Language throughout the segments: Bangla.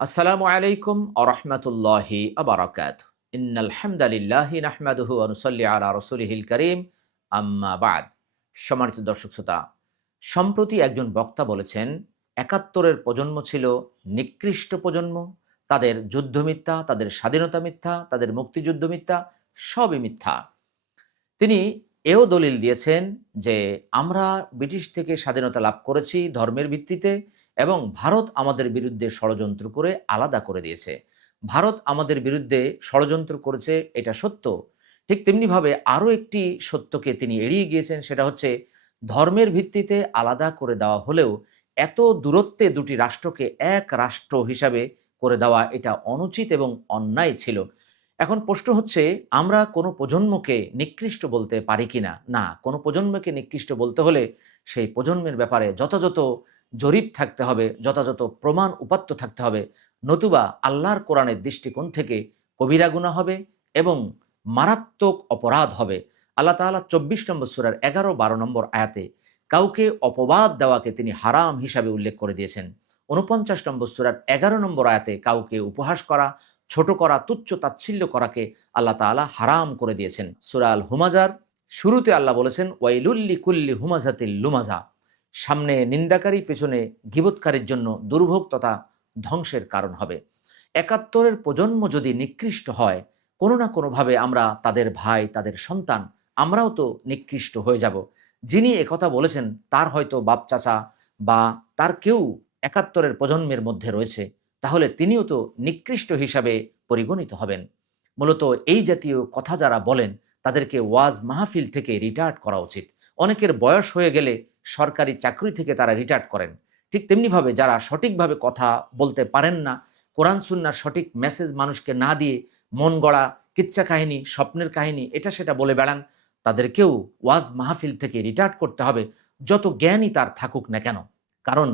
আসসালামু আলাইকুম আরহামতুল্লাহি আবরাকাত। ইন্নাল হামদালিল্লাহি নাহমাদুহু ওয়া নুসাল্লি আলা রাসূলিহিল কারীম, আম্মা বা'দ। সম্মানিত দর্শক শ্রোতা, সম্প্রতি একজন বক্তা বলেছেন, ৭১-এর প্রজন্ম ছিল নিকৃষ্ট প্রজন্ম। তাদের যুদ্ধ মিথ্যা, তাদের স্বাধীনতা মিথ্যা, তাদের মুক্তিযুদ্ধ মিথ্যা, সবই মিথ্যা। তিনি এও দলিল দিয়েছেন যে আমরা ব্রিটিশ থেকে স্বাধীনতা লাভ করেছি ধর্মের ভিত্তিতে, এবং ভারত আমাদের বিরুদ্ধে ষড়যন্ত্র করে আলাদা করে দিয়েছে। ভারত আমাদের বিরুদ্ধে ষড়যন্ত্র করেছে, এটা সত্য। ঠিক তেমনিভাবে আরও একটি সত্যকে তিনি এড়িয়ে গিয়েছেন, সেটা হচ্ছে ধর্মের ভিত্তিতে আলাদা করে দেওয়া হলেও এত দূরত্বে দুটি রাষ্ট্রকে এক রাষ্ট্র হিসাবে করে দেওয়া এটা অনুচিত এবং অন্যায় ছিল। এখন প্রশ্ন হচ্ছে, আমরা কোনো প্রজন্মকে নিকৃষ্ট বলতে পারি কিনা? না, কোনো প্রজন্মকে নিকৃষ্ট বলতে হলে সেই প্রজন্মের ব্যাপারে যথাযথ জরিপ থাকতে হবে, যথাযথ প্রমাণ উপাত্ত থাকতে হবে। নতুবা আল্লাহর কোরআনের দৃষ্টিকোণ থেকে কবিরা গুনাহ হবে এবং মারাত্মক অপরাধ হবে। আল্লাহ তাআলা ২৪ নম্বর সূরার ১১-১২ নম্বর আয়াতে কাউকে অপবাদ দেওয়াকে তিনি হারাম হিসাবে উল্লেখ করে দিয়েছেন। ৪৯ নম্বর সূরার ১১ নম্বর আয়াতে কাউকে উপহাস করা, ছোট করা, তুচ্ছ তাচ্ছিল্য করাকে আল্লাহ তাআলা হারাম করে দিয়েছেন। সূরা আল হুমাজার শুরুতে আল্লাহ বলেছেন, ওয়াইলুল লিকুল্লি হুমাজাতিল লুমাজা। সামনে নিন্দাকারী, পেছনে গীবতকারীর জন্য দুর্ভোগ তথা ধ্বংসের কারণ হবে। ৭১-এর প্রজন্ম যদি নিকৃষ্ট হয়, কোনো না কোনোভাবে আমরা তাদের ভাই, তাদের সন্তান, আমরাও তো নিকৃষ্ট হয়ে যাব। যিনি একথা বলেছেন তার হয়তো বাপ চাচা বা তার কেউ ৭১-এর প্রজন্মের মধ্যে রয়েছে, তাহলে তিনিও তো নিকৃষ্ট হিসাবে পরিগণিত হবেন। মূলত এই জাতীয় কথা যারা বলেন তাদেরকে ওয়াজ মাহফিল থেকে রিটায়ার্ড করা উচিত। অনেকের বয়স হয়ে গেলে সরকারি চাকরি থেকে তারা রিটায়ার্ড করেন। ঠিক তেমনিভাবে যারা সঠিকভাবে কথা বলতে পারেন না, কোরআন সুন্নাহর সঠিক মেসেজ মানুষকে না দিয়ে মন গড়া কিচ্ছা কাহিনী, স্বপ্নের কাহিনী এটা সেটা বলে বেড়ান, তাদেরকেও ওয়াজ মাহফিল থেকে রিটায়ার্ড করতে হবে, যত জ্ঞানই তার থাকুক না কেন। কারণ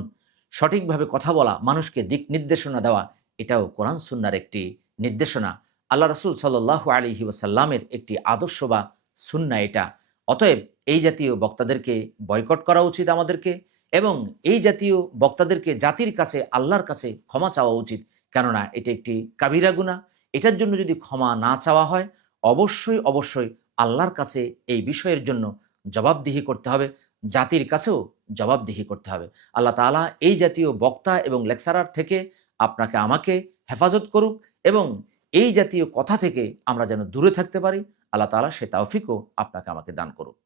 সঠিকভাবে কথা বলা, মানুষকে দিক নির্দেশনা দেওয়া, এটাও কোরআন সুন্নাহর একটি নির্দেশনা। আল্লাহ রাসূল সাল্লাল্লাহু আলাইহি ওয়াসাল্লামের একটি আদর্শ বা সুন্নাহ এটা। অতএব এই জাতীয় বক্তাদেরকে বয়কট করা উচিত আমাদেরকে, এবং এই জাতীয় বক্তাদেরকে জাতির কাছে, আল্লাহর কাছে ক্ষমা চাওয়া উচিত। কেননা এটা একটি কাবিরা গুনাহ। এটার জন্য যদি ক্ষমা না চাওয়া হয়, অবশ্যই আল্লাহর কাছে এই বিষয়ের জন্য জবাবদিহি করতে হবে, জাতির কাছেও জবাবদিহি করতে হবে। আল্লাহ তাআলা এই জাতীয় বক্তা এবং লেকচারার থেকে আপনাকে আমাকে হেফাজত করুক, এবং এই জাতীয় কথা থেকে আমরা যেন দূরে থাকতে পারি। আল্লাহ তাআলা সে তৌফিকও আপনাকে আমাকে দান করুক।